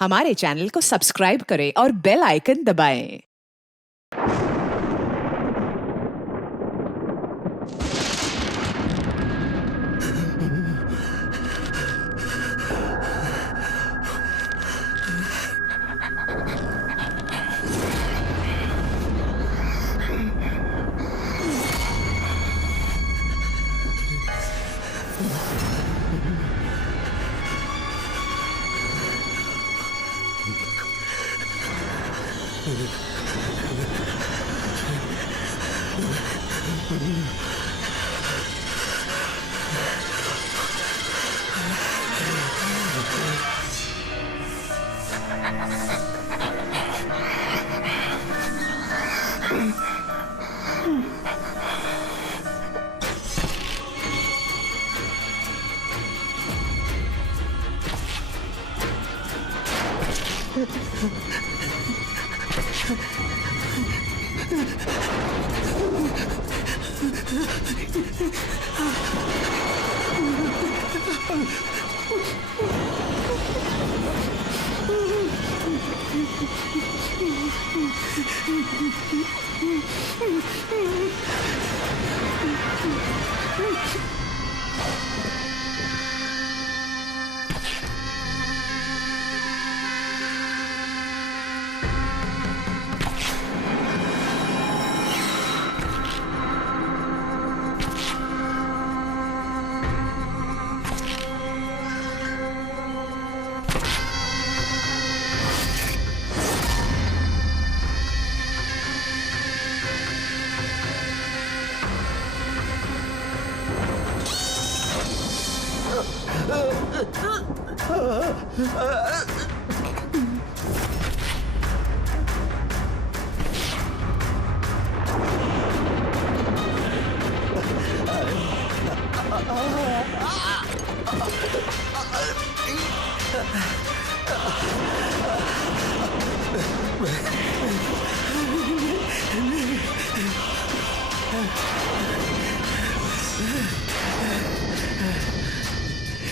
हमारे चैनल को सब्सक्राइब करें और बेल आइकन दबाएं।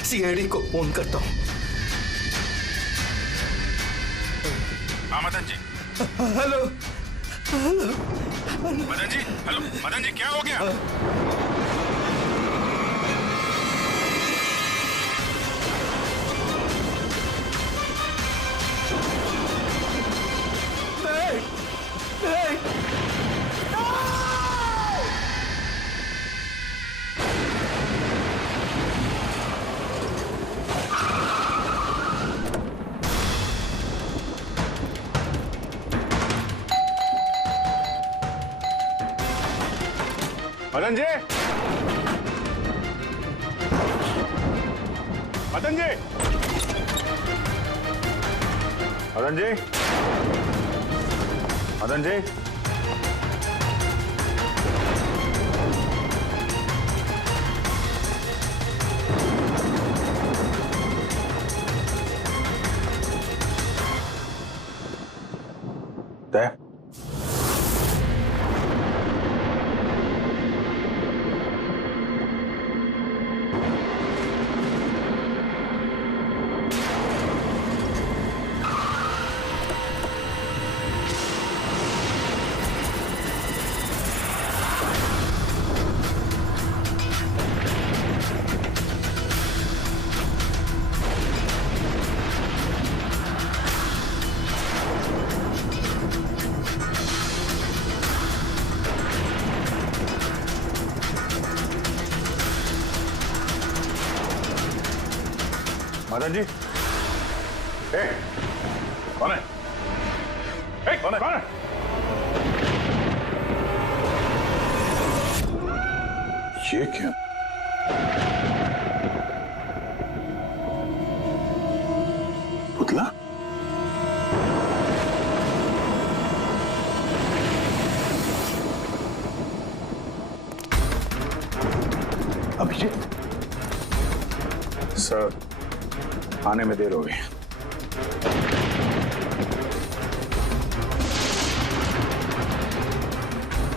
सीआईडी को फोन करता हूँ। हाँ Madan ji. Hello hello Madan ji, hello Madan ji, क्या हो गया? नहीं नहीं मदन जी, मदन जी, मदन जी, मदन जी, तय मदन जी, कौन है? कौन है? कौन है? ये क्या? पुतला? अभिजीत? सर, आने में देर हो गई।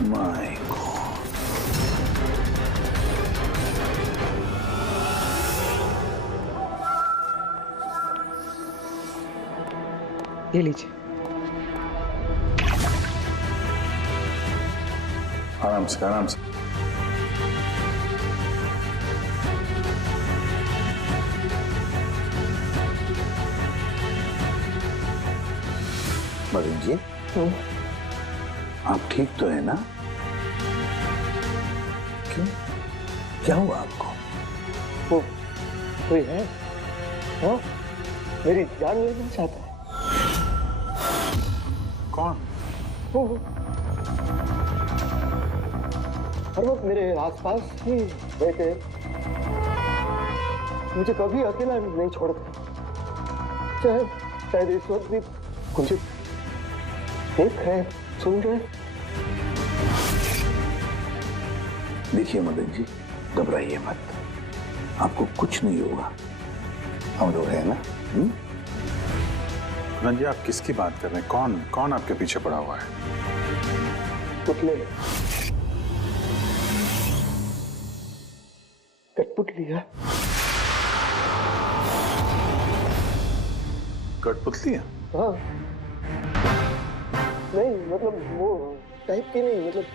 My God. ये लीजिए। आराम से आराम से। मदन जी, आप ठीक तो है ना? क्यों, क्या हुआ आपको? वो कोई है? हाँ, मेरी जान लेना चाहता है। कौन? वो हर वक्त मेरे आसपास ही रहते, मुझे कभी अकेला नहीं छोड़ते। शायद इस वक्त भी मुझे देख रहे, सुन रहे। देखिए मदन जी, घबराइए मत, आपको कुछ नहीं होगा, हम लोग हैं ना। मदन जी, आप किसकी बात कर रहे हैं? कौन कौन आपके पीछे पड़ा हुआ है? पुतले, कठपुतली है। कठपुतली है? हाँ, नहीं मतलब वो टाइप की नहीं, मतलब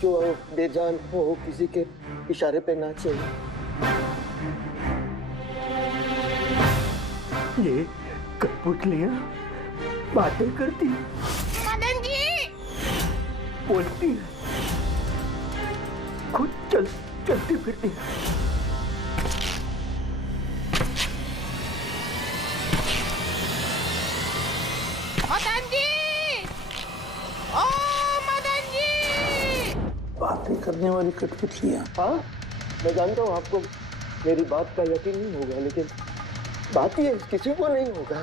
जो बेजान हो, किसी के इशारे पे नाचे। ये कठपुतलियां बातें करती, मदन जी बोलती, खुद चलती फिरती। मदन जी, ओ मदन जी। बातें करने वाली कठपुतलियां? हाँ, मैं जानता हूँ आपको मेरी बात का यकीन नहीं होगा, लेकिन बात ये किसी को नहीं होगा।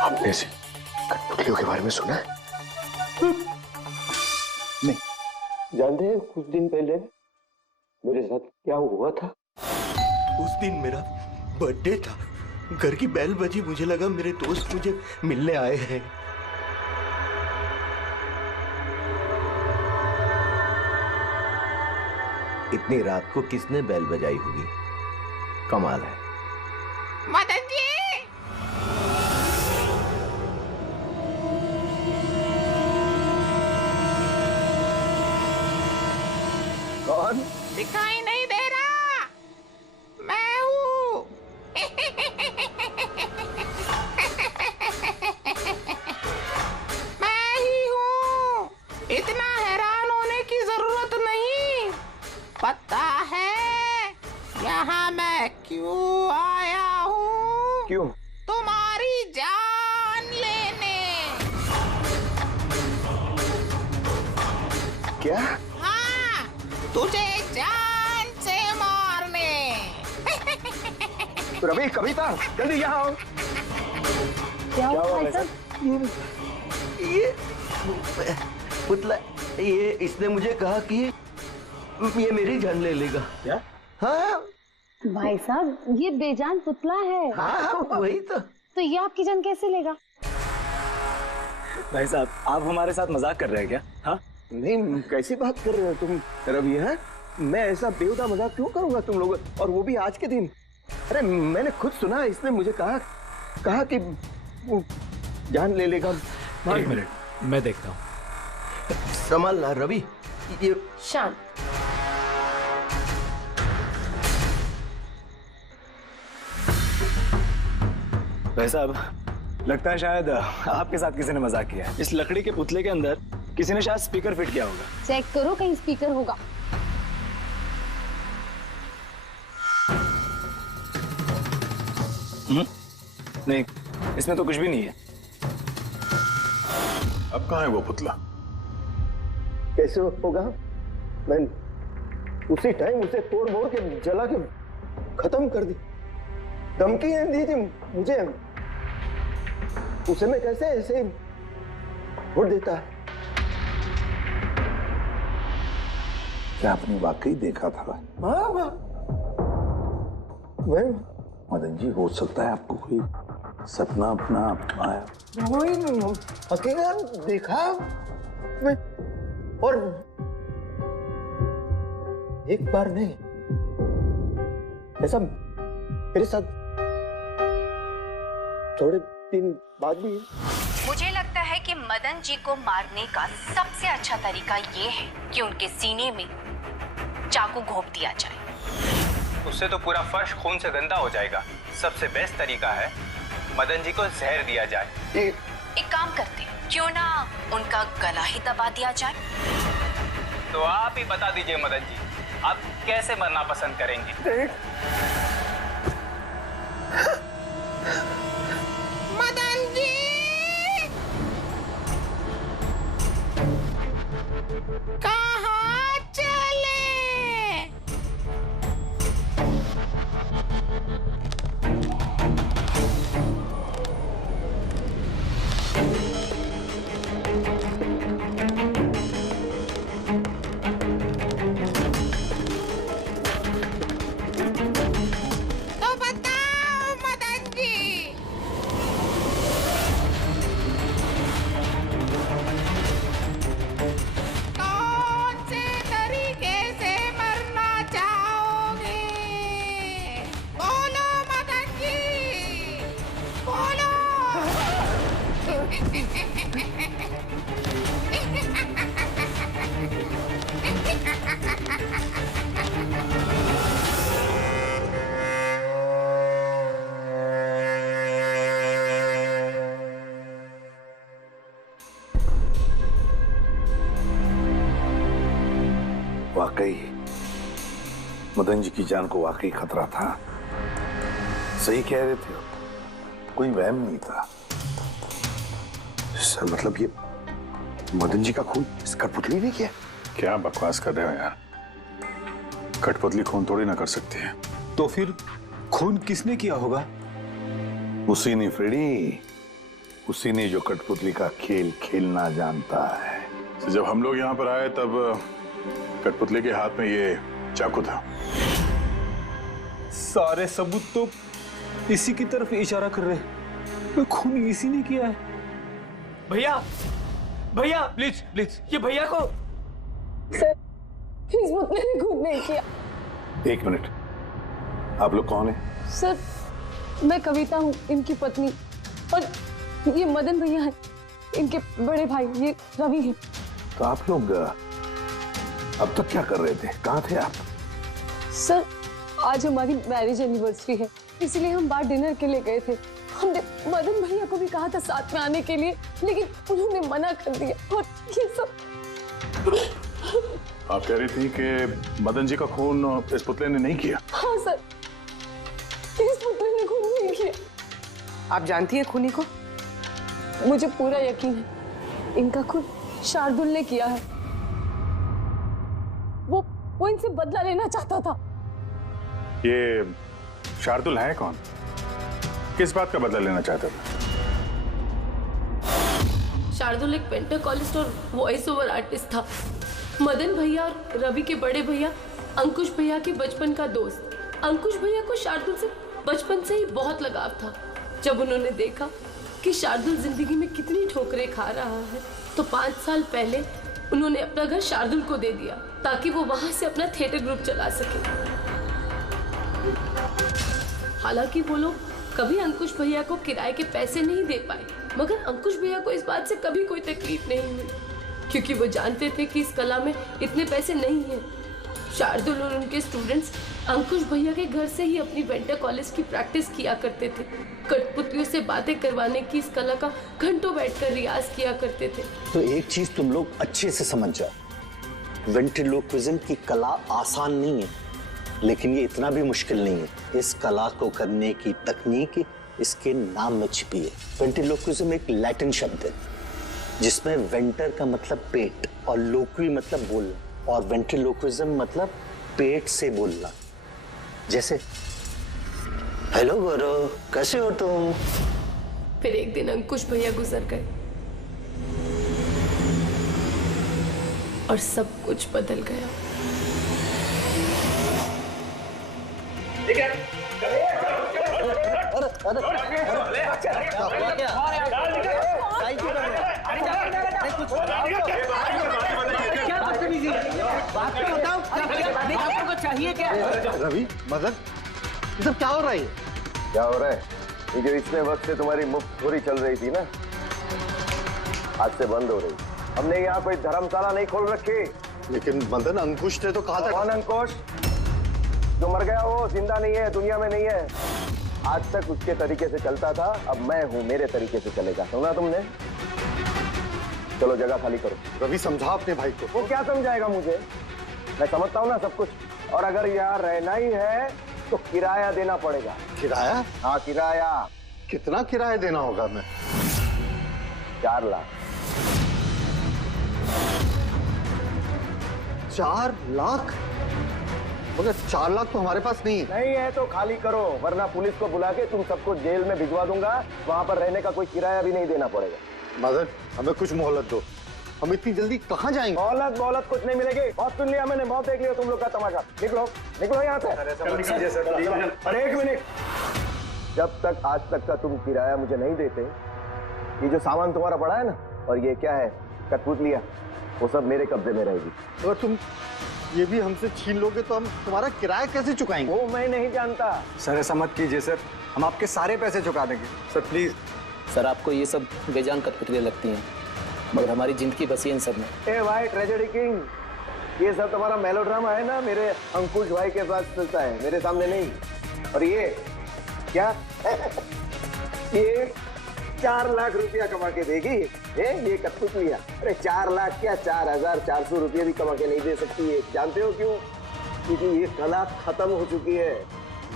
आपने से कठपुतलियों के बारे में सुना है? नहीं। जानते हैं कुछ दिन पहले मेरे साथ क्या हुआ था? उस दिन मेरा बर्थडे था, घर की बेल बजी, मुझे लगा मेरे दोस्त मुझे मिलने आए हैं। इतनी रात को किसने बेल बजाई होगी? कमाल है। मदन जी, कौन? दिखाई नहीं दे रहा, मैं हूँ। मैं ही हूँ। इतना हैरान होने की जरूरत नहीं। पता है यहाँ मैं क्यों आया हूँ? क्यों? तुम्हारी जान लेने। क्या? हाँ, तुझे जान से मारने। रवि, कविता, जल्दी यहाँ आओ। क्या हुआ भाई साहब? ये पुतला, ये इसने मुझे कहा कि ये मेरी जान ले लेगा। क्या? हाँ भाई साहब, ये बेजान पुतला है। हाँ, वही तो ये आपकी जान कैसे लेगा? भाई साहब, आप हमारे साथ मजाक कर रहे हैं क्या? हाँ, नहीं, कैसी बात कर रहे हो तुम रवि? है, मैं ऐसा बेहुदा मजाक क्यों करूंगा तुम लोग, और वो भी आज के दिन? अरे मैंने खुद सुना, इसने मुझे कहा कि वो जान ले लेगा। एक मिनट, मैं देखता हूँ। संभालना रवि। ये शांत। भाई साहब, लगता है शायद आपके साथ किसी ने मजाक किया है। इस लकड़ी के पुतले के अंदर किसी ने शायद स्पीकर फिट किया होगा। चेक करो, कहीं स्पीकर होगा। नहीं, इसमें तो कुछ भी नहीं है। अब कहाँ है वो पुतला? कैसे होगा? मैं उसी टाइम उसे तोड़ मोड़ के जला के खत्म कर दी। धमकी दी थी मुझे, उसे मैं कैसे ऐसे छोड़ देता है? क्या आपने वाकई देखा था? हाँ, मैं मदन जी, हो सकता है आपको कोई सपना अपना आया। वही अकेला देखा मैं, और एक बार नहीं, ऐसा मेरे साथ थोड़े दिन बाद भी है। मुझे लगता है कि मदन जी को मारने का सबसे अच्छा तरीका ये है कि उनके सीने में चाकू घोंप दिया जाए। उससे तो पूरा फर्श खून से गंदा हो जाएगा। सबसे बेस्ट तरीका है मदन जी को जहर दिया जाए। एक काम करते हैं, क्यों ना उनका गला ही दबा दिया जाए। तो आप ही बता दीजिए मदन जी, आप कैसे मरना पसंद करेंगे? मदन जी, कहाँ चले? तो बताओ मदन जी, कौन से तरीके से मरना चाहोगे? बोलो मदन जी, बोलो। वाकई मदन जी की जान को वाकई खतरा था। सही कह रहे थे, कोई वहम नहीं था। सर मतलब ये मदन जी का खून इस कठपुतली ने किया? क्या बकवास कर रहे हो यार? कठपुतली खून थोड़ी ना कर सकती है। तो फिर खून किसने किया होगा? उसी ने फ्रेडी, उसी ने जो कठपुतली का खेल खेलना जानता है। तो जब हम लोग यहाँ पर आए तब कठपुतली के हाथ में ये चाकू था। सारे सबूत तो इसी की तरफ इशारा कर रहे हैं। खून इसी ने किया है। भैया भैया प्लीज प्लीज, ये भैया को। सर, इस पुतले ने खून नहीं किया। एक मिनट, आप लोग कौन हैं? सर, मैं कविता हूँ, इनकी पत्नी, और ये मदन भैया हैं, इनके बड़े भाई, ये रवि हैं। तो आप लोग अब तक क्या कर रहे थे? कहाँ थे आप? सर, आज हमारी मैरिज एनिवर्सरी है, इसलिए हम बाहर डिनर के लिए गए थे। हमने मदन भैया को भी कहा था साथ में आने के लिए, लेकिन उन्होंने मना कर दिया। और ये सब। आप कह रही थी कि मदन जी का खून इस पुतले ने नहीं किया? हाँ सर, इस पुतले ने खून नहीं किया। आप जानती हैं खूनी को? मुझे पूरा यकीन है, इनका खून शार्दुल ने किया है। वो इनसे बदला लेना चाहता था। ये शार्दुल है कौन? किस बात का बदला लेना चाहता था? शार्दुल एक पेंटाकोलिस्ट और वॉइस ओवर आर्टिस्ट था। मदन भैया और रवि के बड़े भैया अंकुश भैया के बचपन का दोस्त। अंकुश भैया को शार्दुल से बचपन से ही बहुत लगाव था। जब उन्होंने देखा कि शार्दुल जिंदगी में कितनी ठोकरें खा रहा है, तो 5 साल पहले उन्होंने अपना घर शार्दुल को दे दिया ताकि वो वहां से अपना थिएटर ग्रुप चला सके। हालांकि वो लोग कभी अंकुश भैया को किराए के पैसे नहीं दे पाए, मगर अंकुश भैया को इस बात से कभी कोई तकलीफ नहीं हुई, क्योंकि वो जानते थे कि इस कला में इतने पैसे नहीं हैं। शार्दुल और उनके स्टूडेंट्स अंकुश भैया के घर से ही अपनी वेंटर कॉलेज की प्रैक्टिस किया करते थे। कठपुतलियों से बातें करवाने की इस कला का घंटों बैठकर रियाज किया करते थे। तो एक चीज तुम लोग अच्छे से समझ जाओ, वेंट्रिलोक्विज्म की कला आसान नहीं है, लेकिन ये इतना भी मुश्किल नहीं है। इस कला को करने की तकनीक इसके नाम में छिपी है। वेंट्रिलोक्विज्म एक लैटिन शब्द है जिसमें वेंटर का मतलब पेट और लोक्वी मतलब बोलना, और वेंट्रिलोक्विज्म मतलब पेट से बोलना। जैसे हेलो गौरव, कैसे हो तुम? फिर एक दिन अंकुश भैया गुजर गए और सब कुछ बदल गया। रवि, मदन, ये सब क्या हो रहा है? क्या हो रहा है? ये जो इतने वक्त से तुम्हारी मुफ्त खोरी चल रही थी ना, आज से बंद हो रही। हमने यहाँ कोई धर्मशाला नहीं खोल रखी। लेकिन मदन, अंकुश ने तो कहा था। कौन अंकुश? जो मर गया वो जिंदा नहीं है, दुनिया में नहीं है। आज तक उसके तरीके से चलता था, अब मैं हूँ, मेरे तरीके से चलेगा। सुना तुमने? चलो जगह खाली करो। रवि, समझा अपने भाई को। वो क्या समझाएगा मुझे? मैं समझता हूँ ना सब कुछ। और अगर यहाँ रहना ही है तो किराया देना पड़ेगा। किराया? हाँ, किराया। कितना किराया देना होगा? मैं 4 लाख। 4 लाख? मगर 4 लाख तो हमारे पास नहीं है। नहीं है तो खाली करो, वरना पुलिस को बुला के तुम सबको जेल में भिजवा दूंगा। वहां पर रहने का कोई किराया भी नहीं देना पड़ेगा। मदन, हमें कुछ मोहलत दो। हम इतनी जल्दी कहाँ जाएंगे? मोहलत कुछ नहीं मिलेगी। बहुत सुन लिया मैंने, बहुत देख लिया तुम लोग का तमाशा। निकलो यहाँ से। अरे 1 मिनट। जब तक आज तक का तुम किराया मुझे नहीं देते, ये जो सामान तुम्हारा पड़ा है ना, और ये क्या है, कठपुतलियां, वो सब मेरे कब्जे में रहेगी। अगर तुम ये भी हमसे छीन लोगे तो हम तुम्हारा किराया कैसे चुकाएंगे? वो मैं नहीं जानता। सर ऐसा मत कीजिए सर, हम आपके सारे पैसे चुका देंगे सर, प्लीज। सर आपको ये सब बेजान कठपुतलियां लगती हैं, मगर हमारी जिंदगी बसी है इन सब में। ए भाई ट्रेजेडी किंग, ये सब तुम्हारा मेलोड्रामा है ना, मेरे अंकुश भाई के पास चलता है, मेरे सामने नहीं। और ये क्या ये 4 लाख रुपया कमा के देगी ये कठपुतलियां? अरे 4 लाख क्या, 4400 रुपये भी कमा के नहीं दे सकती है। जानते हो क्यों? क्योंकि ये कला खत्म हो चुकी है,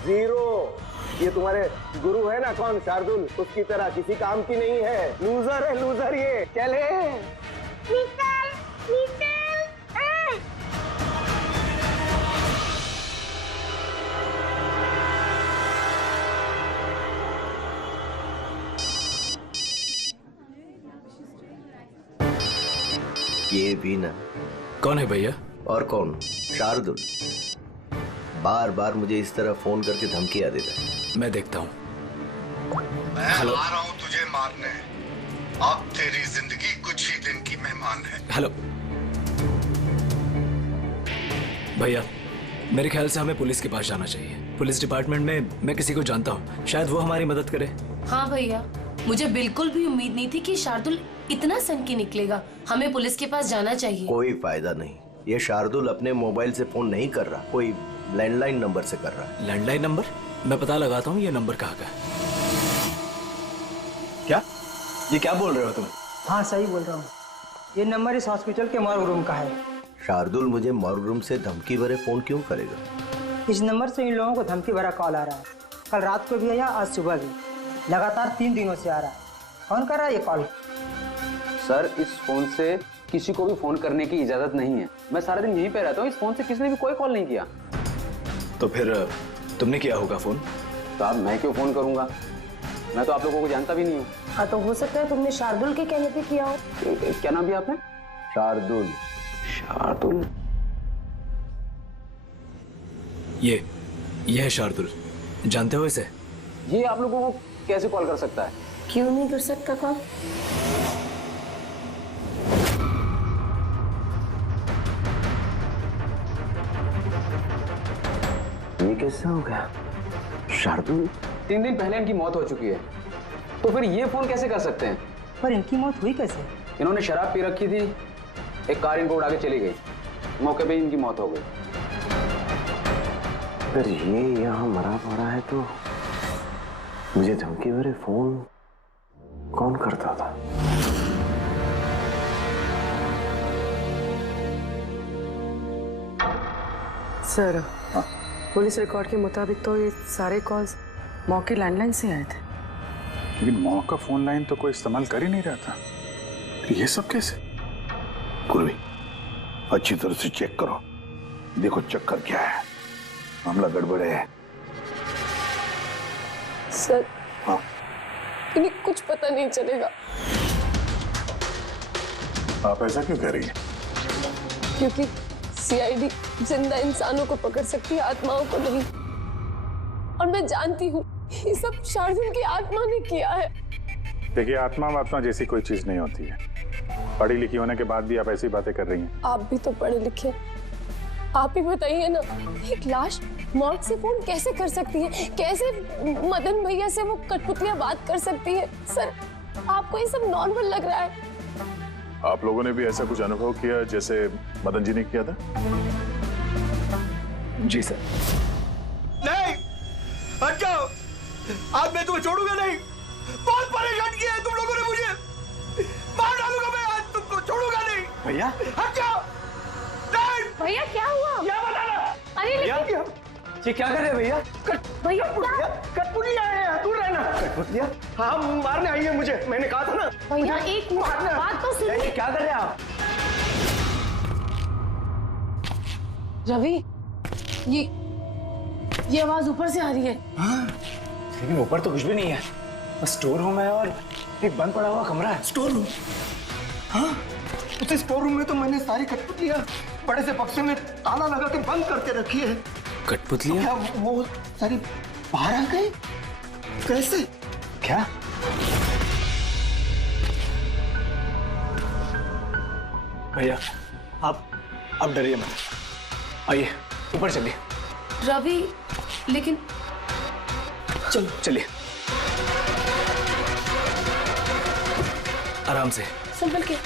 जीरो। ये तुम्हारे गुरु है ना, कौन, शार्दुल, उसकी तरह किसी काम की नहीं है। लूजर है, लूजर ये। चले निकल निकल। ये भी ना। कौन है भैया? और कौन, शार्दुल। बार बार मुझे इस तरह फोन करके धमकियां देता है। मैं देखता हूँ। मैं आ रहा हूँ तुझे मारने। अब तेरी जिंदगी कुछ ही दिन की मेहमान है। हेलो भैया, मेरे ख्याल से हमें पुलिस के पास जाना चाहिए। पुलिस डिपार्टमेंट में मैं किसी को जानता हूँ, शायद वो हमारी मदद करे। हाँ भैया, मुझे बिल्कुल भी उम्मीद नहीं थी कि शार्दुल इतना सनकी निकलेगा। हमें पुलिस के पास जाना चाहिए। कोई फायदा नहीं, ये शार्दुल अपने मोबाइल से फोन नहीं कर रहा, कोई लैंडलाइन नंबर से कर रहा है। Landline number? मैं पता लगाता हूँ ये नंबर कहाँ का है। क्या? ये क्या बोल रहे हो तुम? हाँ सही बोल रहा हूँ, ये नंबर इस हॉस्पिटल के मॉर्ग रूम का है। शार्दुल मुझे मॉर्ग रूम से धमकी भरे फोन क्यों करेगा? इस नंबर से इन लोगों को धमकी भरा कॉल आ रहा है। कल रात को भी आया, आज सुबह भी, लगातार 3 दिनों से आ रहा है। कौन कर रहा है ये कॉल? सर इस फोन से किसी को भी फोन करने की इजाजत नहीं है। मैं सारा दिन यहीं पे रहता हूँ, इस फोन से किसी ने भी कोई कॉल नहीं किया। तो फिर तुमने किया होगा फोन? साहब मैं क्यों फोन करूंगा, मैं तो आप लोगों को जानता भी नहीं हूँ। हाँ तो हो सकता है तुमने शार्दुल के कहने पे किया हो। क्या नाम दिया आपने? शार्दुल। शार्दुल? ये है शार्दुल, जानते हो इसे? ये आप लोगों को कैसे कॉल कर सकता है? क्यों नहीं कर सकता कॉल? ये कैसे हो गया? शार्दुल 3 दिन पहले इनकी मौत हो चुकी है, तो फिर ये फोन कैसे कर सकते हैं? पर इनकी मौत हुई कैसे? इन्होंने शराब पी रखी थी, एक कार इनको उड़ा के चली गई, मौके पे इनकी मौत हो गई। अगर ये यहाँ मरा पड़ा है तो मुझे धमकी भरे फोन कौन करता था? सर पुलिस रिकॉर्ड के मुताबिक तो ये सारे कॉल्स मौके लैंडलाइन से आए थे। लेकिन मौ का फोन लाइन तो कोई इस्तेमाल कर ही नहीं रहा था। ये सब कैसे? कुर्मी, अच्छी तरह से चेक करो, देखो चक्कर क्या है, मामला गड़बड़ है। सर हाँ, इन्हें कुछ पता नहीं चलेगा। आप ऐसा क्यों कह रही हैं? क्योंकि सीआईडी जिंदा इंसानों को पकड़ सकती है, आत्माओं को नहीं। और मैं जानती हूँ ये सब शार्दुल की आत्मा ने किया है। देखिए, आत्मा जैसी कोई चीज नहीं होती है। पढ़ी लिखी होने के बाद भी आप ऐसी बातें कर रही हैं। आप भी तो पढ़े लिखे, आप ही बताइए ना, एक लाश मॉर्ग से फोन कैसे कर सकती है? कैसे मदन भैया से वो कठपुतलियां बात कर सकती है? सर, आपको ये सब नॉर्मल लग रहा है? आप लोगों ने भी ऐसा कुछ अनुभव किया जैसे मदन जी ने किया था? जी सर। नहीं, हट जाओ। आज मैं तुम्हें छोड़ूंगा नहीं। बहुत परेशान किया है तुम लोगों ने मुझे। मार डालूंगा मैं, आज तुमको छोड़ूंगा नहीं। भैया हट जाओ। नहीं भैया क्या हुआ? क्या बताना? अरे भैया ये क्या कर रहे हैं भैया? भैया कठपुतलियां आए हैं, दूर रहना। कठपुतलियां? हाँ, मारने आई है मुझे, मैंने कहा था ना। भैया एक बात तो सुनिए। क्या कर रहे हैं आप? रवि, ये आवाज ऊपर से आ रही है। हाँ, लेकिन ऊपर तो कुछ भी नहीं है, बस स्टोर रूम है और एक बंद पड़ा हुआ कमरा है। Store room? हाँ, उस स्टोर रूम में तो मैंने सारी कठपुतलियां बड़े से बक्से में ताला लगा के बंद करके रखी है। कठपुतलियां? क्या वो सारी बाहर आ गई? कैसे? क्या? भैया आप डरिए मत, आइए ऊपर चलिए। रवि, लेकिन चलो चलिए, आराम से, संभल के।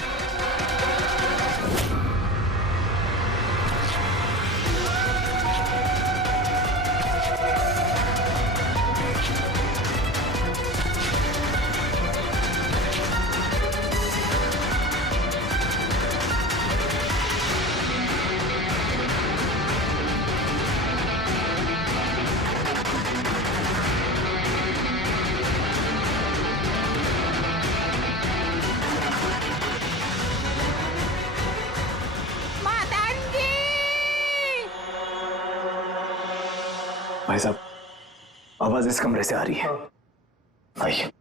भाई साहब, आवाज इस कमरे से आ रही है, आइए।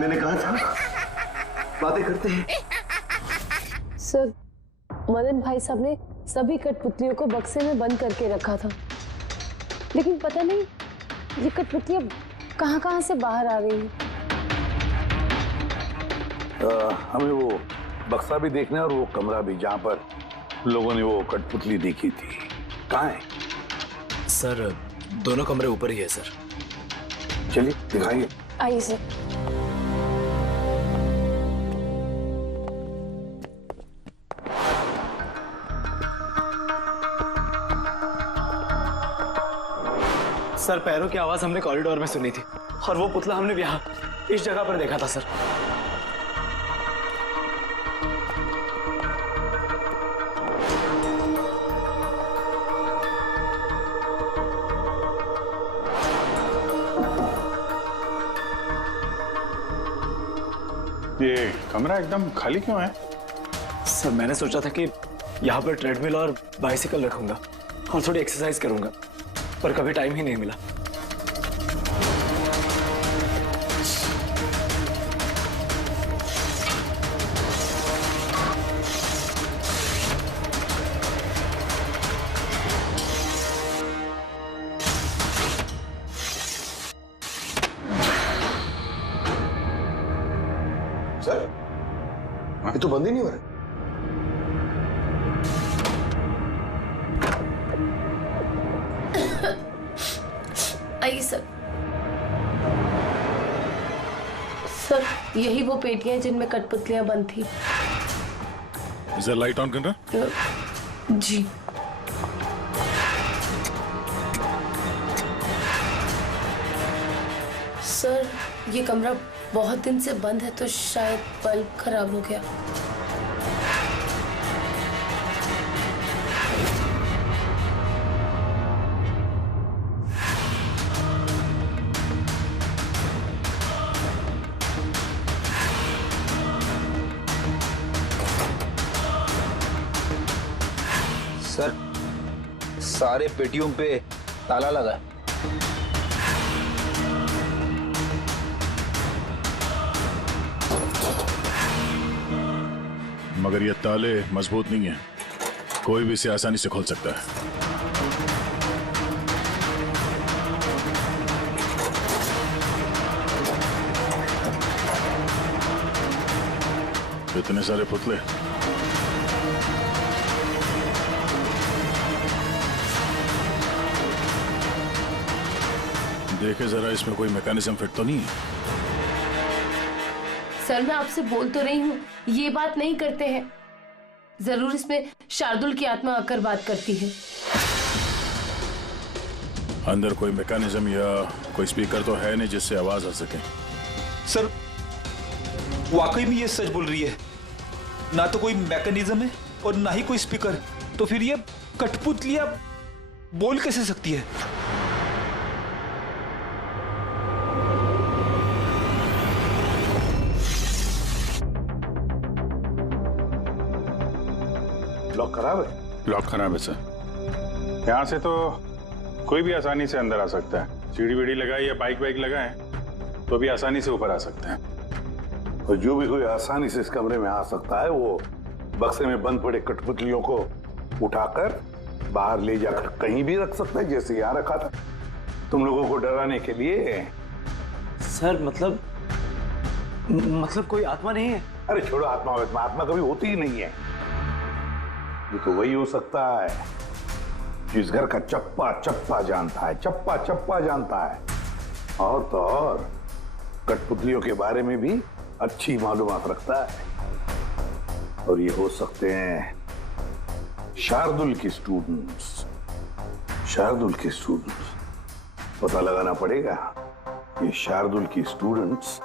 मैंने कहा था बातें करते हैं। सर, मदन भाई साहब ने सभी कठपुतलियों को बक्से में बंद करके रखा था, लेकिन पता नहीं ये कठपुतलियां कहां से बाहर आ रही हैं। हमें वो बक्सा भी देखना है और वो कमरा भी जहाँ पर लोगों ने वो कठपुतली देखी थी। कहाँ है? सर, दोनों कमरे ऊपर ही है सर। चलिए दिखाइए। आइए सर। सर, पैरों की आवाज हमने कॉरिडोर में सुनी थी और वो पुतला हमने भी यहाँ इस जगह पर देखा था सर। ये कमरा एकदम खाली क्यों है? सर, मैंने सोचा था कि यहाँ पर ट्रेडमिल और बाइसिकल रखूंगा और थोड़ी एक्सरसाइज करूंगा, पर कभी टाइम ही नहीं मिला। सर, ये तो बंद ही नहीं हो रहा। आइए सर। सर, यही वो पेटियां हैं जिनमें कठपुतलियां बंद थी। इधर लाइट ऑन करना। जी। सर, ये कमरा बहुत दिन से बंद है, तो शायद बल्ब खराब हो गया। सर, सारे पेटियों पे ताला लगा है। मगर ये ताले मजबूत नहीं है, कोई भी इसे आसानी से खोल सकता है। इतने सारे पुतले, देखे जरा इसमें कोई मैकेनिज्म फिट तो नहीं है। सर मैं आपसे बोल तो रही हूँ, ये बात नहीं करते हैं। जरूर इसमें शार्दुल की आत्मा आकर बात करती है। अंदर कोई मैकेनिज्म या कोई स्पीकर तो है नहीं जिससे आवाज आ सके। सर वाकई में ये सच बोल रही है, ना तो कोई मैकेनिज्म है और ना ही कोई स्पीकर, तो फिर ये कठपुतलियां बोल कैसे सकती है? लॉक खराब है? लॉक खराब है सर। यहाँ से तो कोई भी आसानी से अंदर आ सकता है। सीढ़ी वीढ़ी लगाए या बाइक वाइक लगाए तो भी आसानी से ऊपर आ सकते हैं। और जो भी कोई आसानी से इस कमरे में आ सकता है वो बक्से में बंद पड़े कठपुतलियों को उठाकर बाहर ले जाकर कहीं भी रख सकता है, जैसे यहाँ रखा था तुम लोगों को डराने के लिए। सर मतलब कोई आत्मा नहीं है? अरे छोड़ो आत्मा, आत्मा कभी होती ही नहीं है। ये तो वही हो सकता है जिस घर का चप्पा चप्पा जानता है, चप्पा चप्पा जानता है। और तो और कठपुतलियों के बारे में भी अच्छी मालूमात रखता है। और ये हो सकते हैं शार्दुल के स्टूडेंट्स। शार्दुल के स्टूडेंट्स पता लगाना पड़ेगा ये शार्दुल की स्टूडेंट्स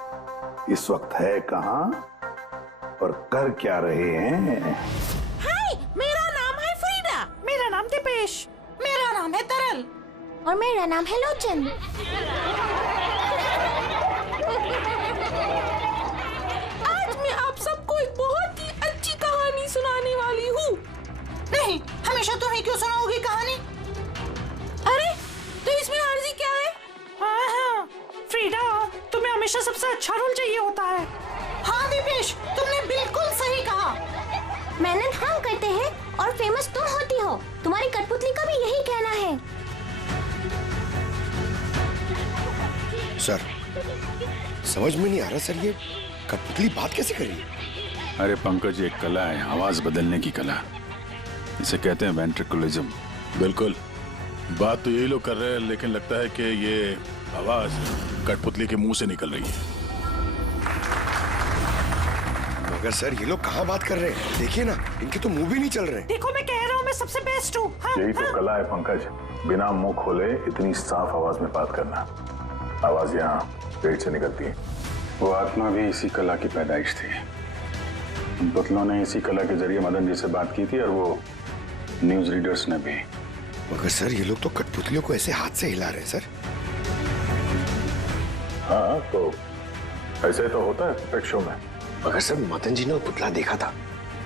इस वक्त है कहां और कर क्या रहे हैं। हाय, मेरा नाम है फ्रीडा। मेरा नाम दीपेश। मेरा नाम है तरल। और मेरा नाम है लोचन। आज मैं आप सबको एक बहुत ही अच्छी कहानी सुनाने वाली हूँ। नहीं, हमेशा तुम ही क्यों सुनाओगी कहानी? अरे, तो इसमें अर्जी क्या है? हाँ, फ्रीडा, तुम्हें हमेशा सबसे अच्छा रोल चाहिए होता है। हाँ दीपेश, तुमने बिल्कुल सही कहा। मेहनत हम करते हैं और फेमस तुम होती हो। तुम्हारी कठपुतली का भी यही कहना है। सर समझ में नहीं आ रहा सर, ये कठपुतली बात कैसे कर रही है? अरे पंकज, एक कला है आवाज बदलने की कला। इसे कहते हैं वेंट्रिकुलिज्म। बिल्कुल, बात तो यही लोग कर रहे हैं, लेकिन लगता है कि ये आवाज कठपुतली के मुंह से निकल रही है। मगर सर ये लोग कहाँ बात कर रहे हैं? देखिए ना, इनके तो मुंह भी नहीं चल रहे। देखो, मैं कह रहा हूँ मैं सबसे बेस्ट हूँ। यही तो कला है पंकज, बिना मुंह खोले इतनी साफ आवाज में बात करना। आवाज यहाँ पेट से निकलती है। वो आत्मा भी इसी कला की पैदाइश थी। उन पुतलों ने इसी कला के जरिए मदन जी से बात की थी और वो न्यूज रीडर्स ने भी। मगर सर ये लोग तो कठपुतलियों को ऐसे हाथ से हिला रहे हैं सर। हाँ, तो ऐसे तो होता है पेट शो में। मगर सर मदन जी ने वो पुतला देखा था,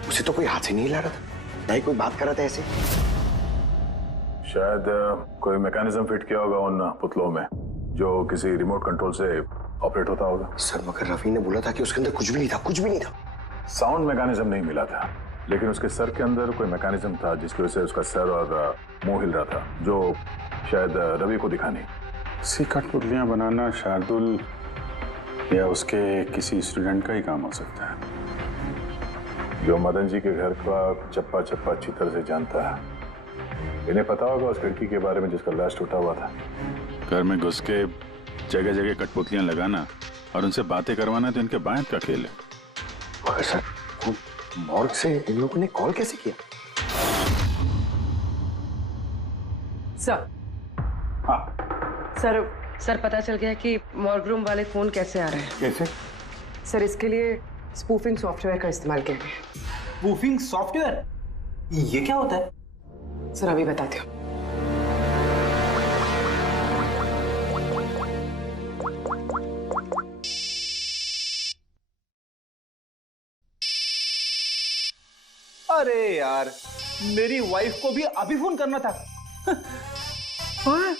उसे तो कोई हाथ से नहीं हिला रहा था, ना ही कोई बात कर रहा था ऐसे। शायद कोई मैकेनिज्म फिट किया होगा उन पुतलों में जो किसी रिमोट कंट्रोल से ऑपरेट होता होगा। सर मगर रवि ने बोला था कि उसके अंदर कुछ भी नहीं था, कुछ भी नहीं था। साउंड मैकेनिज्म नहीं मिला था, लेकिन उसके सर के अंदर कोई मैकेनिज्म था जिसकी वजह से उसका सर और मुंह हिल रहा था, जो शायद रवि को दिखानी। सी कठपुतलियां बनाना शार्दुल या उसके किसी स्टूडेंट का ही काम हो सकता है, जो मदन जी के घर का चप्पा चप्पा अच्छी तरह से जानता है। इन्हें पता होगा उस खिड़की के बारे में जिसका ग्लास टूटा हुआ था। घर में घुस के जगह जगह कठपुतलियां लगाना और उनसे बातें करवाना तो इनके बायत का खेल है। मगर सर वो मॉर्ग से इन लोगों ने कॉल कैसे किया? सर हाँ सर पता चल गया कि मॉर्ग रूम वाले फोन कैसे आ रहे हैं। कैसे? सर इसके लिए स्पूफिंग सॉफ्टवेयर का इस्तेमाल किया गया। Spoofing software? ये क्या होता है? सर अभी बताती हूँ। अरे यार, मेरी वाइफ को भी अभी फोन करना था। हाँ?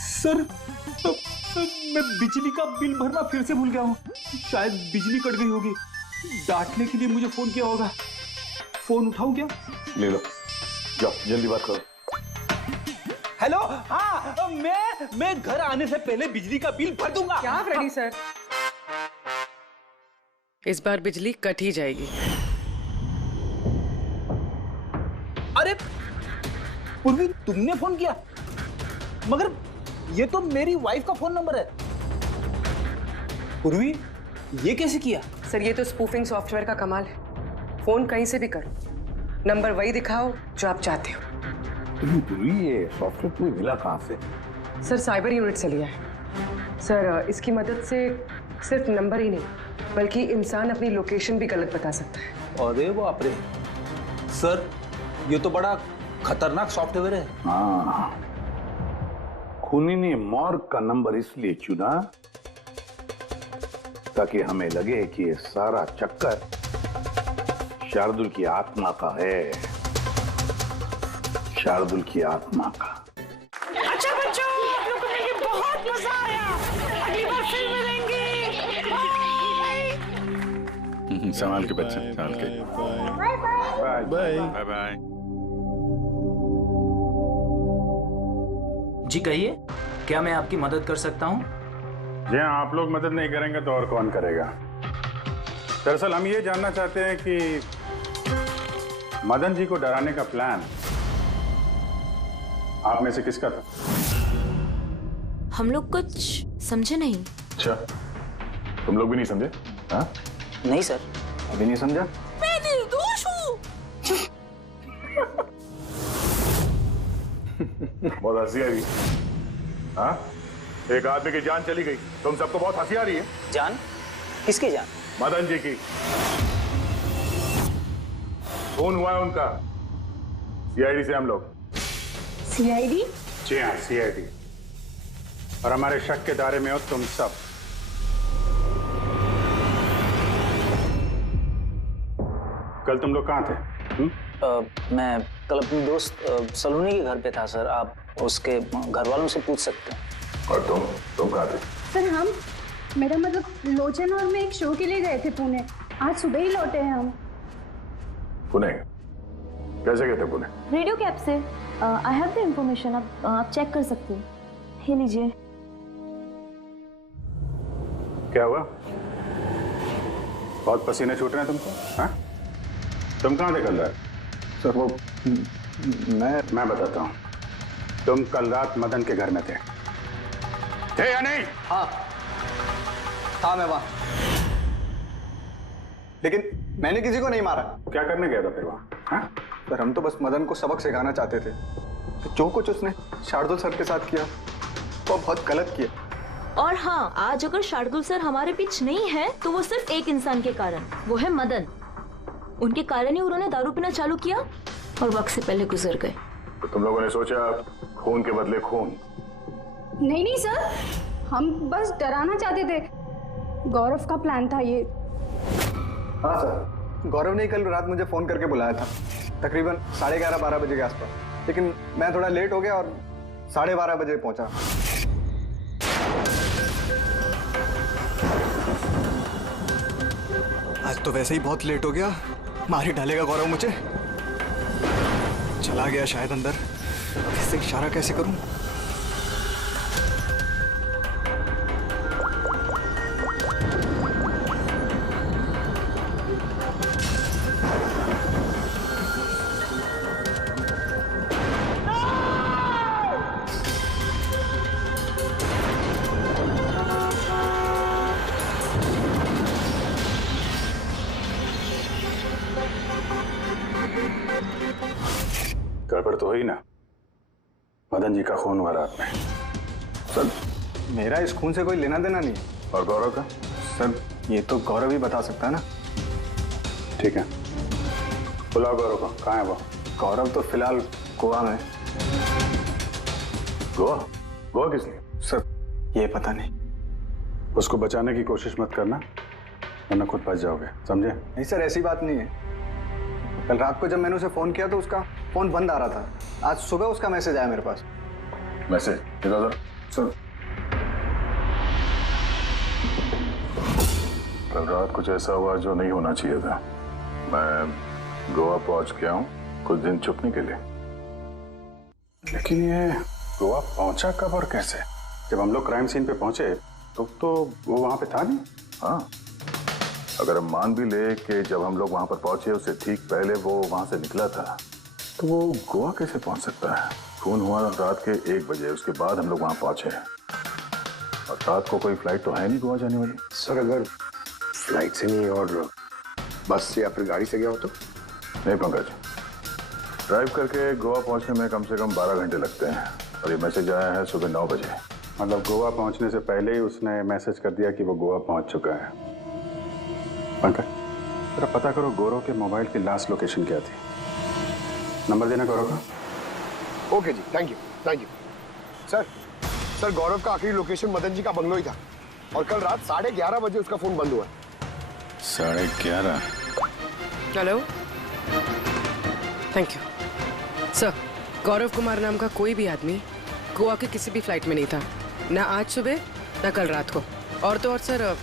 सर मैं बिजली का बिल भरना फिर से भूल गया हूँ। शायद बिजली कट गई होगी। डांटने के लिए मुझे फोन किया होगा। फोन उठाऊं क्या? ले लो, जाओ जल्दी बात करो। हेलो, हाँ मैं घर आने से पहले बिजली का बिल भर दूंगा। क्या फ्रेडी सर, इस बार बिजली कट ही जाएगी। अरे पूर्वी, तुमने फोन किया? मगर ये तो मेरी वाइफ का फोन नंबर है। पूर्वी, ये कैसे किया? सर ये तो स्पूफिंग सॉफ्टवेयर का कमाल है। फोन कहीं से भी करो, नंबर वही दिखाओ जो आप चाहते हो। पूर्वी, ये सॉफ्टवेयर तुम्हें मिला कहाँ से? सर साइबर यूनिट से लिया है। सर इसकी मदद से सिर्फ नंबर ही नहीं बल्कि इंसान अपनी लोकेशन भी गलत बता सकता है। अरे बाप रे, सर ये तो बड़ा खतरनाक सॉफ्टवेयर है। हाँ, खूनी ने मॉर्ग का नंबर इसलिए चुना ताकि हमें लगे कि ये सारा चक्कर शार्दुल की आत्मा का है। शार्दुल की आत्मा का। अच्छा बच्चों, आप लोगों को मिलके बहुत मजा आया। अगली बार फिर मिलेंगे। संभाल के बच्चे, संभाल के। Bye bye. Bye bye bye. जी कहिए, क्या मैं आपकी मदद कर सकता हूँ? जी हाँ, आप लोग मदद नहीं करेंगे तो और कौन करेगा? दरअसल हम ये जानना चाहते हैं कि मदन जी को डराने का प्लान आप में से किसका था? हम लोग कुछ समझे नहीं। अच्छा, तुम लोग भी नहीं समझे? हाँ? नहीं सर, अभी नहीं समझा? मैं निर्दोष हूँ। बहुत हंसी आ रही है। हाँ? एक आदमी की जान चली गई, तुम सबको बहुत हंसी आ रही है। जान? किसकी जान? मदन जी की। खून हुआ है उनका सीआईडी से हम लोग। सीआईडी? जी हाँ, सीआईडी। और हमारे शक के दायरे में हो तुम सब। कल तुम लोग कहाँ थे? मैं कल अपनी दोस्त सलोनी के घर पे था सर। आप उसके घर वालों से पूछ सकते हैं। और तुम कहाँ थे? सर मेरा मतलब लोचन और मैं एक शो के लिए गए थे पुणे। आज सुबह ही लौटे हैं हम। पुणे? कैसे गए थे पुणे? रेडियो कैब से। आई हैव द इंफॉर्मेशन, आप चेक कर सकते हैं। ये लीजिए। क्या हुआ? बहुत पसीने छूट रहे हैं तुमको? हाँ? तुम कहाँ थे कल रात? सर वो मैं बताता हूँ। तुम कल रात मदन के घर में थे या नहीं? हाँ मैं वहां, लेकिन मैंने किसी को नहीं मारा। क्या करने गया था फिर वहां? हाँ? सर हम तो बस मदन को सबक सिखाना चाहते थे। जो कुछ उसने शार्दुल सर के साथ किया वो बहुत गलत किया। और हाँ, आज अगर शार्दुल सर हमारे बीच नहीं है तो वो सिर्फ एक इंसान के कारण, वो है मदन। उनके कारण ही उन्होंने दारू पीना चालू किया और वक्त से पहले गुजर गए। तो तुम लोगों ने सोचा खून के बदले खून? नहीं सर, हम बस डराना चाहते थे। गौरव का प्लान था ये। हाँ सर, गौरव ने कल रात मुझे फोन करके बुलाया था तकरीबन 11:30-12 बजे के आसपास, लेकिन मैं थोड़ा लेट हो गया और 12:30 बजे पहुंचा। आज तो वैसे ही बहुत लेट हो गया, मार ही डालेगा गौरव मुझे। चला गया शायद अंदर, इससे इशारा कैसे करूं? गड़बड़ तो हुई ना? मदन जी का खून हुआ रात में। सर मेरा इस खून से कोई लेना देना नहीं। और गौरव का? सर ये तो गौरव ही बता सकता है ना। ठीक है, बुलाओ गौरव को। कहाँ है वो? गौरव तो फिलहाल गोवा में। गोवा? गोवा किस लिए? सर ये पता नहीं। उसको बचाने की कोशिश मत करना वरना खुद बच जाओगे, समझे? नहीं सर, ऐसी बात नहीं है। कल रात को जब मैंने उसे फोन किया तो उसका फोन बंद आ रहा था। आज सुबह उसका मैसेज आया मेरे पास। मैसेज? सुन, कल रात कुछ ऐसा हुआ जो नहीं होना चाहिए था। मैं गोवा पहुंच गया हूँ कुछ दिन छुपने के लिए। लेकिन ये गोवा पहुंचा कब और कैसे? जब हम लोग क्राइम सीन पे पहुंचे तो वो वहां पे था नहीं। हाँ, अगर हम मान भी ले कि जब हम लोग वहां पर पहुंचे उससे ठीक पहले वो वहां से निकला था, तो वो गोवा कैसे पहुंच सकता है? खून हुआ रात के 1 बजे, उसके बाद हम लोग वहां पहुंचे और रात को कोई फ्लाइट तो है नहीं गोवा जाने वाली। सर अगर फ्लाइट से नहीं और बस से या फिर गाड़ी से गया हो तो? नहीं पंकज, ड्राइव करके गोवा पहुंचने में कम से कम 12 घंटे लगते हैं और ये मैसेज आया है सुबह 9 बजे। मतलब गोवा पहुंचने से पहले ही उसने मैसेज कर दिया कि वो गोवा पहुंच चुका है। पंकज, जरा पता करो गौरव के मोबाइल की लास्ट लोकेशन क्या थी। नंबर देना गौरव का। ओके जी, थैंक यू। सर गौरव का आखिरी लोकेशन मदन जी का बंगलो ही था और कल रात 11:30 बजे उसका फोन बंद हुआ। 11:30? Hello, thank you sir. Gaurav Kumar नाम का कोई भी आदमी गोवा के किसी भी फ्लाइट में नहीं था, ना आज सुबह ना कल रात को। और तो और सर,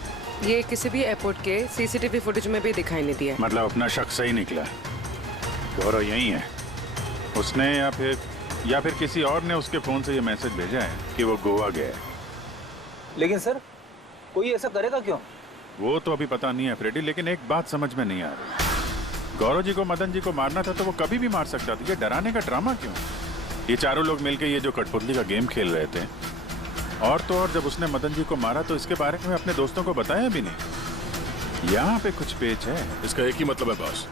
ये किसी भी एयरपोर्ट के सीसीटीवी फुटेज में भी दिखाई नहीं दिया। मतलब अपना शक सही निकला, गौरव यही है उसने या फिर किसी और ने उसके फोन से ये मैसेज भेजा है कि वो गोवा गया है। लेकिन सर कोई ऐसा करेगा क्यों? वो तो अभी पता नहीं है फ्रेडी, लेकिन एक बात समझ में नहीं आ रही। गौरव जी को मदन जी को मारना था तो वो कभी भी मार सकता था। ये डराने का ड्रामा क्यों? ये चारों लोग मिलकर ये जो कठपुतली का गेम खेल रहे थे। और तो और जब उसने मदन जी को मारा तो इसके बारे में अपने दोस्तों को बताया भी नहीं। यहाँ पे कुछ पेच है। इसका एक ही मतलब है बॉस,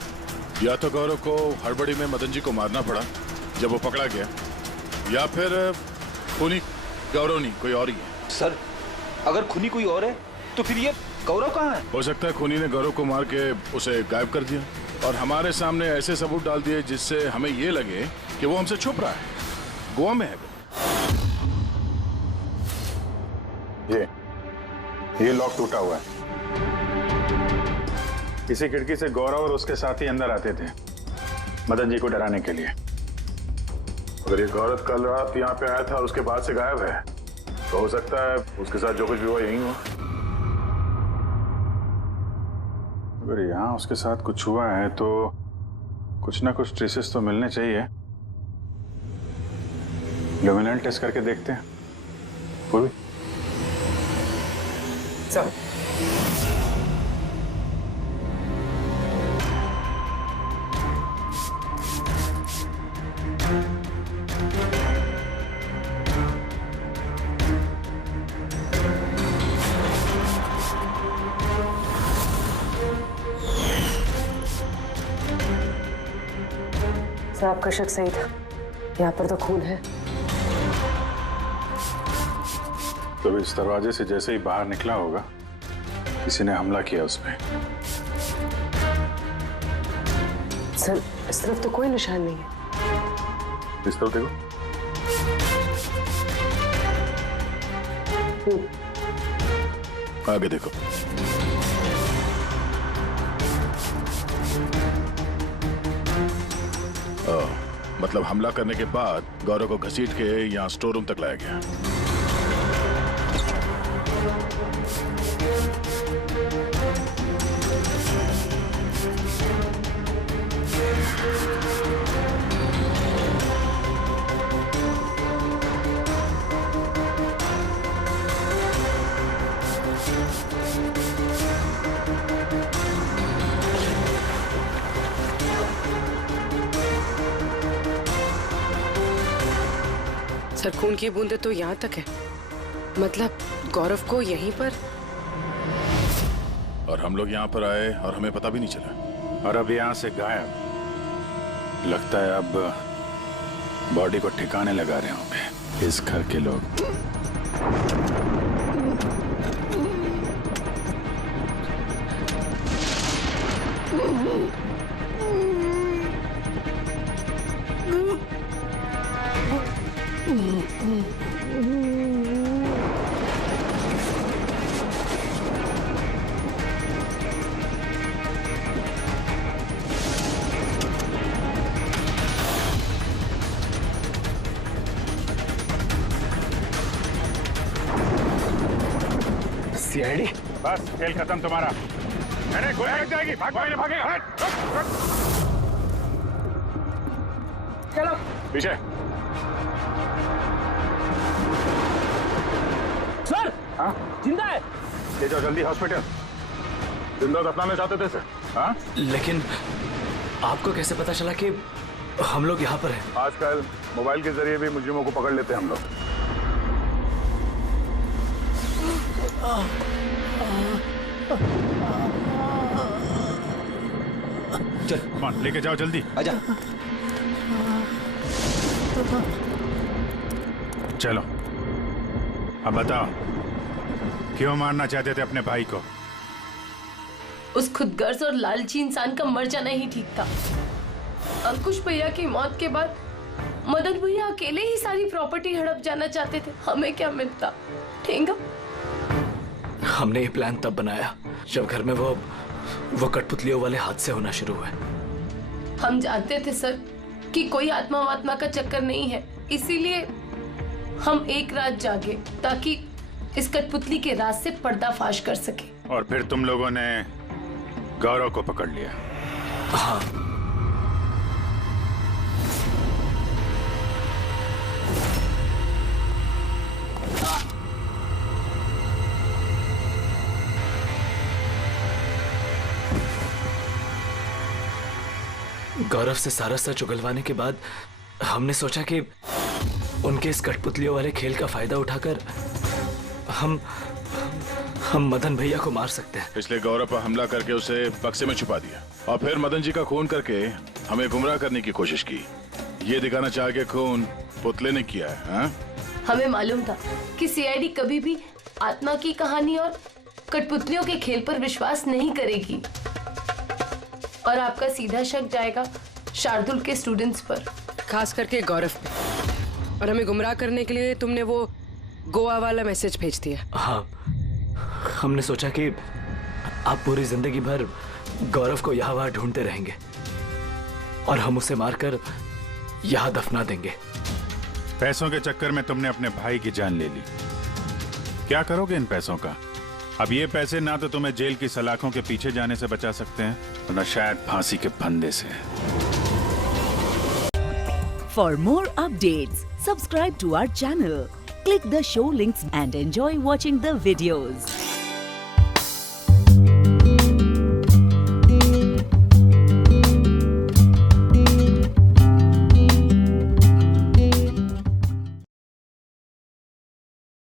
या तो गौरव को हड़बड़ी में मदन जी को मारना पड़ा जब वो पकड़ा गया, या फिर खूनी गौरव नहीं कोई और ही है। सर अगर खूनी कोई और है तो फिर ये गौरव कहाँ है? हो सकता है खूनी ने गौरव को मार के उसे गायब कर दिया और हमारे सामने ऐसे सबूत डाल दिए जिससे हमें ये लगे कि वो हमसे छुप रहा है, गोवा में है। ये लॉक टूटा हुआ है। इसी खिड़की से गौरव और उसके साथी अंदर आते थे मदन जी को डराने के लिए। अगर ये गौरव कल रात यहाँ पे आया था और उसके बाद से गायब है तो हो सकता है उसके साथ जो कुछ भी हुआ यही हुआ। अगर यहाँ उसके साथ कुछ हुआ है तो कुछ ना कुछ ट्रेसेस तो मिलने चाहिए। लुमिनल टेस्ट करके देखते हैं। पूर्वी सर, आपका शक सही था, यहाँ पर तो खून है। तो इस दरवाजे से जैसे ही बाहर निकला होगा किसी ने हमला किया उस पे। सर इस तरफ तो कोई निशान नहीं है। इस तरफ देखो। आगे देखो। मतलब हमला करने के बाद गौरव को घसीट के यहाँ स्टोर रूम तक लाया गया। सर खून की बूंदें तो यहाँ तक है, मतलब गौरव को यहीं पर। और हम लोग यहाँ पर आए और हमें पता भी नहीं चला। और अब यहाँ से गायब। लगता है अब बॉडी को ठिकाने लगा रहे होंगे इस घर के लोग। बस खेल खत्म तुम्हारा। अरे गोली लग जाएगी, भागेगा। हट। चलो पीछे। सर हाँ जिंदा है। ले जाओ जल्दी हॉस्पिटल। जिंदा दफनाना चाहते थे सर। हाँ लेकिन आपको कैसे पता चला कि हम लोग यहाँ पर हैं? आजकल मोबाइल के जरिए भी मुजरिमों को पकड़ लेते हैं हम लोग। चल लेके जाओ जल्दी। आजा। चलो अब बताओ क्यों मारना चाहते थे अपने भाई को? उस खुदगर्ज और लालची इंसान का मर जाना ही ठीक था। अंकुश भैया की मौत के बाद मदन भैया अकेले ही सारी प्रॉपर्टी हड़प जाना चाहते थे। हमें क्या मिलता? ठेंगा। हमने ये प्लान तब बनाया जब घर में वो कठपुतलियों वाले हादसे होना शुरू हुए। हम जानते थे सर कि कोई आत्मा वात्मा का चक्कर नहीं है, इसीलिए हम एक रात जागे ताकि इस कठपुतली के राज से पर्दाफाश कर सके। और फिर तुम लोगों ने गौरव को पकड़ लिया? हाँ। गौरव से सारा सच उगलवाने के बाद हमने सोचा कि उनके इस कठपुतलियों वाले खेल का फायदा उठाकर हम मदन भैया को मार सकते हैं। इसलिए गौरव पर हमला करके उसे बक्से में छुपा दिया और फिर मदन जी का खून करके हमें गुमराह करने की कोशिश की। ये दिखाना चाह के खून पुतले ने किया है। हाँ? हमें मालूम था कि सीआईडी कभी भी आत्मा की कहानी और कठपुतलियों के खेल पर विश्वास नहीं करेगी और आपका सीधा शक जाएगा शार्दुल के स्टूडेंट्स पर, खास करके गौरव पे। और हमें गुमराह करने के लिए तुमने वो गोवा वाला मैसेज भेज दिया। हाँ, हमने सोचा कि आप पूरी जिंदगी भर गौरव को यहाँ वहाँ ढूंढते रहेंगे और हम उसे मारकर यहाँ दफना देंगे। पैसों के चक्कर में तुमने अपने भाई की जान ले ली। क्या करोगे इन पैसों का? अब ये पैसे ना तो तुम्हें जेल की सलाखों के पीछे जाने से बचा सकते हैं और ना शायद फांसी के फंदे से। For more updates, subscribe to our channel, click the show links and enjoy watching the videos.